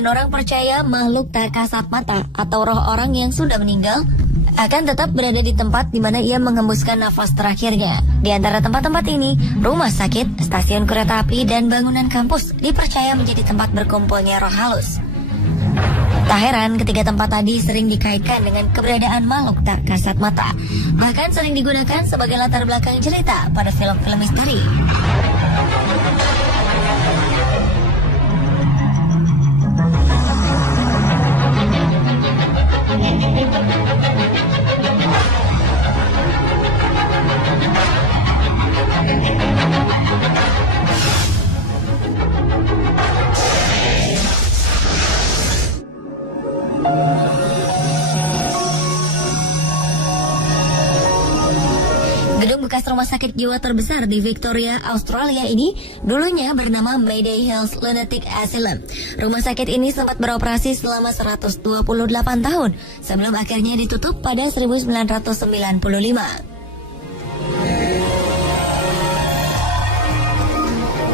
Sebagian orang percaya makhluk tak kasat mata atau roh orang yang sudah meninggal akan tetap berada di tempat di mana ia mengembuskan nafas terakhirnya. Di antara tempat-tempat ini, rumah sakit, stasiun kereta api, dan bangunan kampus dipercaya menjadi tempat berkumpulnya roh halus. Tak heran ketiga tempat tadi sering dikaitkan dengan keberadaan makhluk tak kasat mata. Bahkan sering digunakan sebagai latar belakang cerita pada film-film misteri. Gedung bekas rumah sakit jiwa terbesar di Victoria, Australia ini dulunya bernama Mayday Hills Lunatic Asylum. Rumah sakit ini sempat beroperasi selama 128 tahun sebelum akhirnya ditutup pada 1995.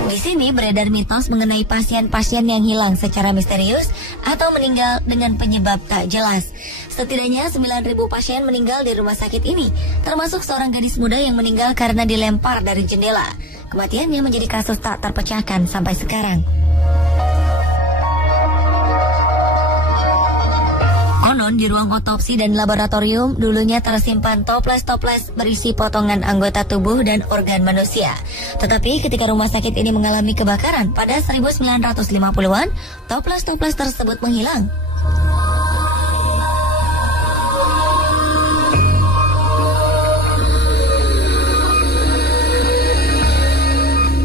Di sini beredar mitos mengenai pasien-pasien yang hilang secara misterius atau meninggal dengan penyebab tak jelas. Setidaknya 9.000 pasien meninggal di rumah sakit ini, termasuk seorang gadis muda yang meninggal karena dilempar dari jendela. Kematiannya menjadi kasus tak terpecahkan sampai sekarang. Konon di ruang otopsi dan laboratorium dulunya tersimpan toples-toples berisi potongan anggota tubuh dan organ manusia. Tetapi ketika rumah sakit ini mengalami kebakaran pada 1950-an, toples-toples tersebut menghilang.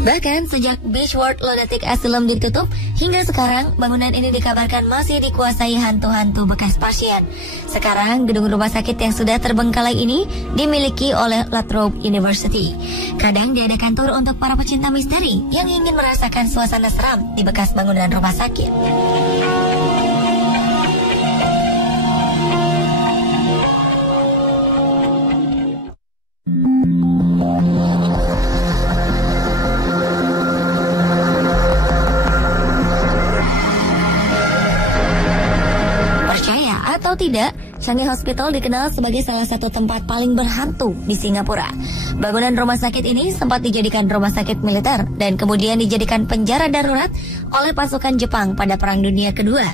Bahkan sejak Beechworth Lunatic Asylum ditutup, hingga sekarang bangunan ini dikabarkan masih dikuasai hantu-hantu bekas pasien. Sekarang gedung rumah sakit yang sudah terbengkalai ini dimiliki oleh La Trobe University. Kadang diadakan tur untuk para pecinta misteri yang ingin merasakan suasana seram di bekas bangunan rumah sakit. Atau tidak, Changi Hospital dikenal sebagai salah satu tempat paling berhantu di Singapura. Bangunan rumah sakit ini sempat dijadikan rumah sakit militer dan kemudian dijadikan penjara darurat oleh pasukan Jepang pada Perang Dunia Kedua.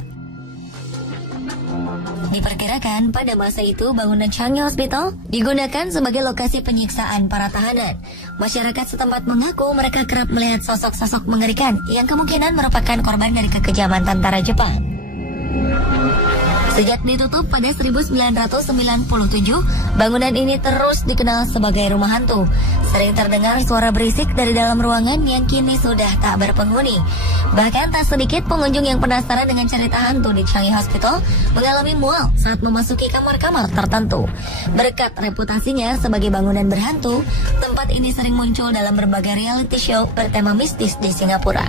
Diperkirakan pada masa itu bangunan Changi Hospital digunakan sebagai lokasi penyiksaan para tahanan. Masyarakat setempat mengaku mereka kerap melihat sosok-sosok mengerikan yang kemungkinan merupakan korban dari kekejaman tentara Jepang. Sejak ditutup pada 1997, bangunan ini terus dikenal sebagai rumah hantu. Sering terdengar suara berisik dari dalam ruangan yang kini sudah tak berpenghuni. Bahkan tak sedikit pengunjung yang penasaran dengan cerita hantu di Changi Hospital mengalami mual saat memasuki kamar-kamar tertentu. Berkat reputasinya sebagai bangunan berhantu, tempat ini sering muncul dalam berbagai reality show bertema mistis di Singapura.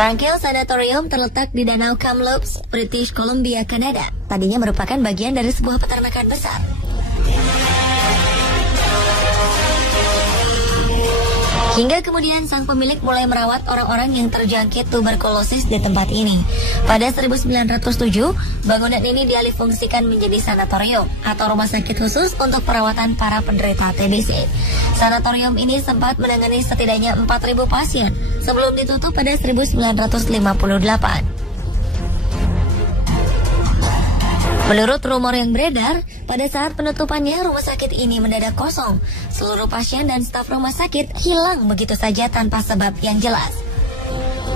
Tranquil Sanatorium terletak di Danau Kamloops, British Columbia, Kanada. Tadinya merupakan bagian dari sebuah peternakan besar. Hingga kemudian sang pemilik mulai merawat orang-orang yang terjangkit tuberkulosis di tempat ini. Pada 1907, bangunan ini dialihfungsikan menjadi sanatorium atau rumah sakit khusus untuk perawatan para penderita TBC. Sanatorium ini sempat menangani setidaknya 4.000 pasien sebelum ditutup pada 1958. Menurut rumor yang beredar, pada saat penutupannya rumah sakit ini mendadak kosong. Seluruh pasien dan staf rumah sakit hilang begitu saja tanpa sebab yang jelas.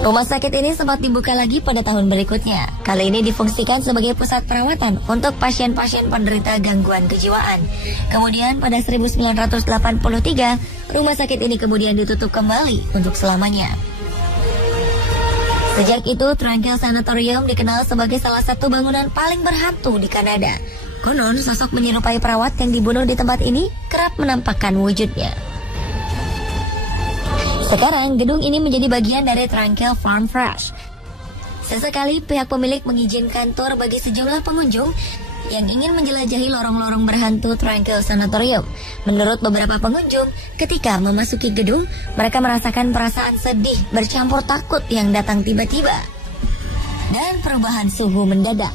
Rumah sakit ini sempat dibuka lagi pada tahun berikutnya. Kali ini difungsikan sebagai pusat perawatan untuk pasien-pasien penderita gangguan kejiwaan. Kemudian pada 1983, rumah sakit ini kemudian ditutup kembali untuk selamanya. Sejak itu, Tranquil Sanatorium dikenal sebagai salah satu bangunan paling berhantu di Kanada. Konon, sosok menyerupai perawat yang dibunuh di tempat ini kerap menampakkan wujudnya. Sekarang, gedung ini menjadi bagian dari Tranquil Farm Fresh. Sesekali pihak pemilik mengizinkan tur bagi sejumlah pengunjung yang ingin menjelajahi lorong-lorong berhantu Tranquil Sanatorium. Menurut beberapa pengunjung, ketika memasuki gedung, mereka merasakan perasaan sedih bercampur takut yang datang tiba-tiba dan perubahan suhu mendadak.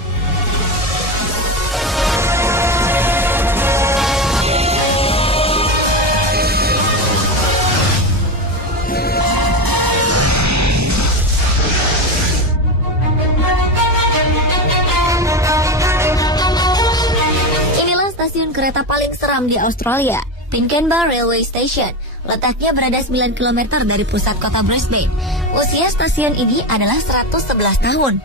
Stasiun kereta paling seram di Australia, Pinkenba Railway Station. Letaknya berada 9 km dari pusat kota Brisbane. Usia stasiun ini adalah 111 tahun.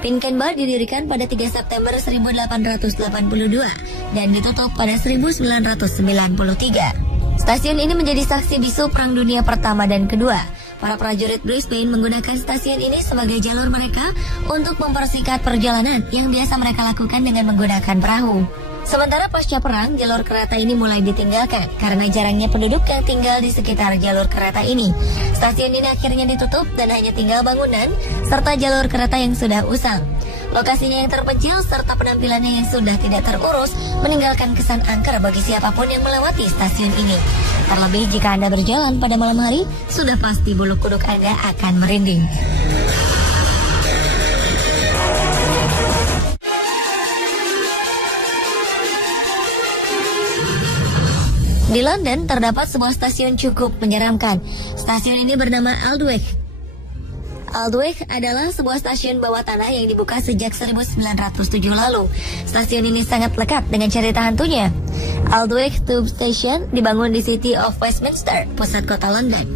Pinkenba didirikan pada 3 September 1882 dan ditutup pada 1993. Stasiun ini menjadi saksi bisu Perang Dunia Pertama dan Kedua. Para prajurit Brisbane menggunakan stasiun ini sebagai jalur mereka untuk mempersingkat perjalanan yang biasa mereka lakukan dengan menggunakan perahu. Sementara pasca perang, jalur kereta ini mulai ditinggalkan karena jarangnya penduduk yang tinggal di sekitar jalur kereta ini. Stasiun ini akhirnya ditutup dan hanya tinggal bangunan serta jalur kereta yang sudah usang. Lokasinya yang terpencil serta penampilannya yang sudah tidak terurus meninggalkan kesan angker bagi siapapun yang melewati stasiun ini. Terlebih jika Anda berjalan pada malam hari, sudah pasti bulu kuduk Anda akan merinding. Di London terdapat sebuah stasiun cukup menyeramkan. Stasiun ini bernama Aldwych. Aldwych adalah sebuah stasiun bawah tanah yang dibuka sejak 1907 lalu. Stasiun ini sangat lekat dengan cerita hantunya. Aldwych Tube Station dibangun di City of Westminster, pusat kota London.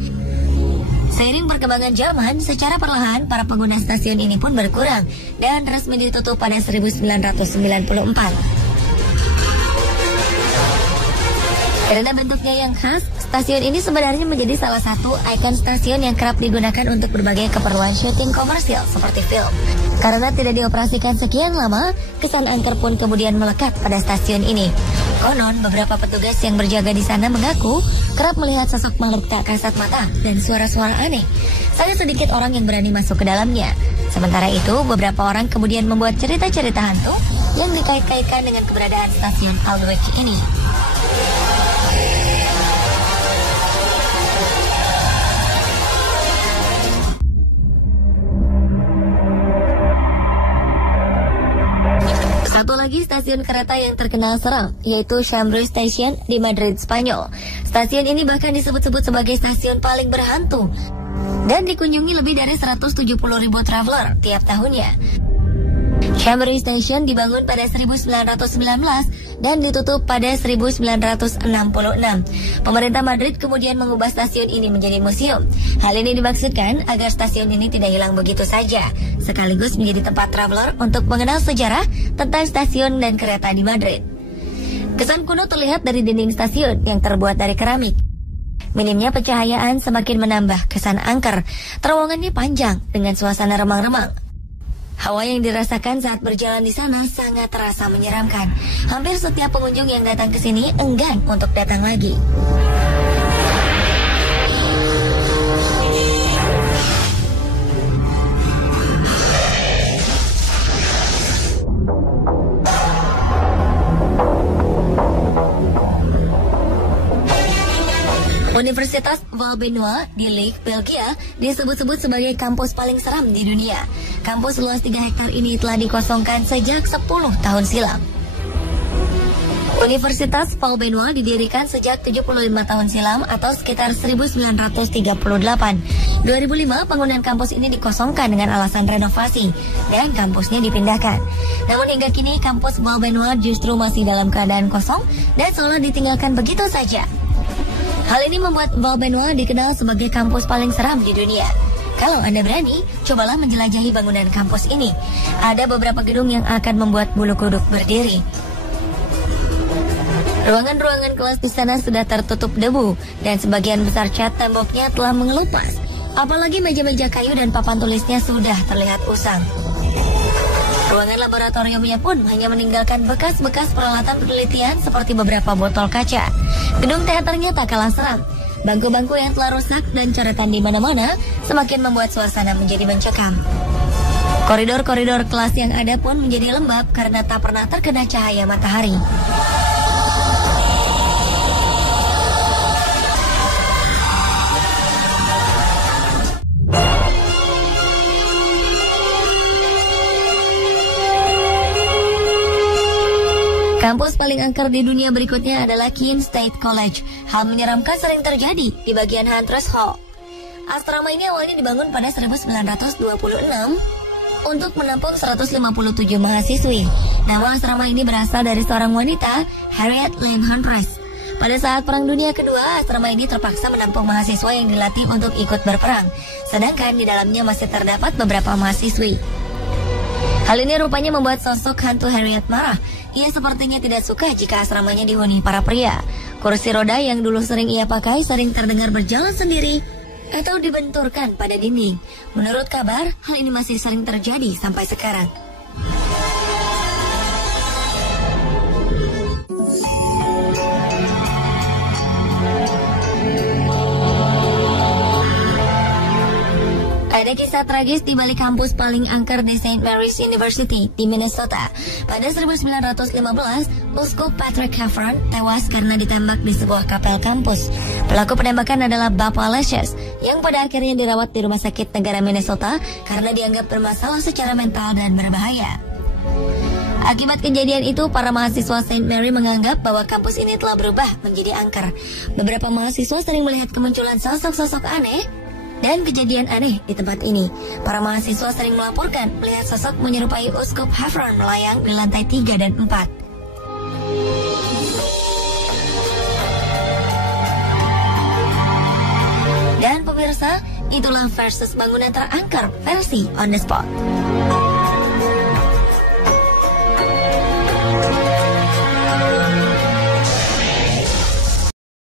Seiring perkembangan zaman, secara perlahan para pengguna stasiun ini pun berkurang dan resmi ditutup pada 1994. Karena bentuknya yang khas, stasiun ini sebenarnya menjadi salah satu ikon stasiun yang kerap digunakan untuk berbagai keperluan syuting komersial seperti film. Karena tidak dioperasikan sekian lama, kesan angker pun kemudian melekat pada stasiun ini. Konon, beberapa petugas yang berjaga di sana mengaku kerap melihat sosok makhluk tak kasat mata dan suara-suara aneh. Sangat sedikit orang yang berani masuk ke dalamnya. Sementara itu, beberapa orang kemudian membuat cerita-cerita hantu yang dikait-kaitkan dengan keberadaan stasiun Aldwych ini. Satu lagi stasiun kereta yang terkenal seram, yaitu Chambres Station di Madrid, Spanyol. Stasiun ini bahkan disebut-sebut sebagai stasiun paling berhantu dan dikunjungi lebih dari 170.000 traveler tiap tahunnya. Chambres Station dibangun pada 1919 dan ditutup pada 1966. Pemerintah Madrid kemudian mengubah stasiun ini menjadi museum. Hal ini dimaksudkan agar stasiun ini tidak hilang begitu saja, sekaligus menjadi tempat traveler untuk mengenal sejarah tentang stasiun dan kereta di Madrid. Kesan kuno terlihat dari dinding stasiun yang terbuat dari keramik. Minimnya pencahayaan semakin menambah kesan angker. Terowongannya panjang dengan suasana remang-remang. Hawa yang dirasakan saat berjalan di sana sangat terasa menyeramkan. Hampir setiap pengunjung yang datang ke sini enggan untuk datang lagi. Universitas Valbenois di Liège, Belgia disebut-sebut sebagai kampus paling seram di dunia. Kampus luas 3 hektar ini telah dikosongkan sejak 10 tahun silam. Universitas Valbenois didirikan sejak 75 tahun silam atau sekitar 1938. 2005 bangunan kampus ini dikosongkan dengan alasan renovasi dan kampusnya dipindahkan. Namun hingga kini kampus Valbenois justru masih dalam keadaan kosong dan seolah ditinggalkan begitu saja. Hal ini membuat Valbenois dikenal sebagai kampus paling seram di dunia. Kalau Anda berani, cobalah menjelajahi bangunan kampus ini. Ada beberapa gedung yang akan membuat bulu kuduk berdiri. Ruangan-ruangan kelas di sana sudah tertutup debu dan sebagian besar cat temboknya telah mengelupas. Apalagi meja-meja kayu dan papan tulisnya sudah terlihat usang. Ruangan laboratoriumnya pun hanya meninggalkan bekas-bekas peralatan penelitian seperti beberapa botol kaca. Gedung teaternya tak kalah seram. Bangku-bangku yang telah rusak dan coretan di mana-mana semakin membuat suasana menjadi mencekam. Koridor-koridor kelas yang ada pun menjadi lembab karena tak pernah terkena cahaya matahari. Kampus paling angker di dunia berikutnya adalah Keene State College. Hal menyeramkan sering terjadi di bagian Hunter's Hall. Asrama ini awalnya dibangun pada 1926 untuk menampung 157 mahasiswi. Nama asrama ini berasal dari seorang wanita, Harriet Lane Huntress. Pada saat Perang Dunia Kedua, asrama ini terpaksa menampung mahasiswa yang dilatih untuk ikut berperang, sedangkan di dalamnya masih terdapat beberapa mahasiswi. Hal ini rupanya membuat sosok hantu Harriet marah. Ia sepertinya tidak suka jika asramanya dihuni para pria. Kursi roda yang dulu sering ia pakai sering terdengar berjalan sendiri atau dibenturkan pada dinding. Menurut kabar, hal ini masih sering terjadi sampai sekarang. Ada kisah tragis di balik kampus paling angker di St. Mary's University di Minnesota. Pada 1915, Uskup Patrick Heffron tewas karena ditembak di sebuah kapel kampus. Pelaku penembakan adalah Bapak Lesius, yang pada akhirnya dirawat di Rumah Sakit Negara Minnesota karena dianggap bermasalah secara mental dan berbahaya. Akibat kejadian itu, para mahasiswa St. Mary menganggap bahwa kampus ini telah berubah menjadi angker. Beberapa mahasiswa sering melihat kemunculan sosok-sosok aneh dan kejadian aneh di tempat ini. Para mahasiswa sering melaporkan melihat sosok menyerupai Uskup Heffron melayang di lantai 3 dan 4. Dan pemirsa, itulah versus bangunan terangker versi On The Spot.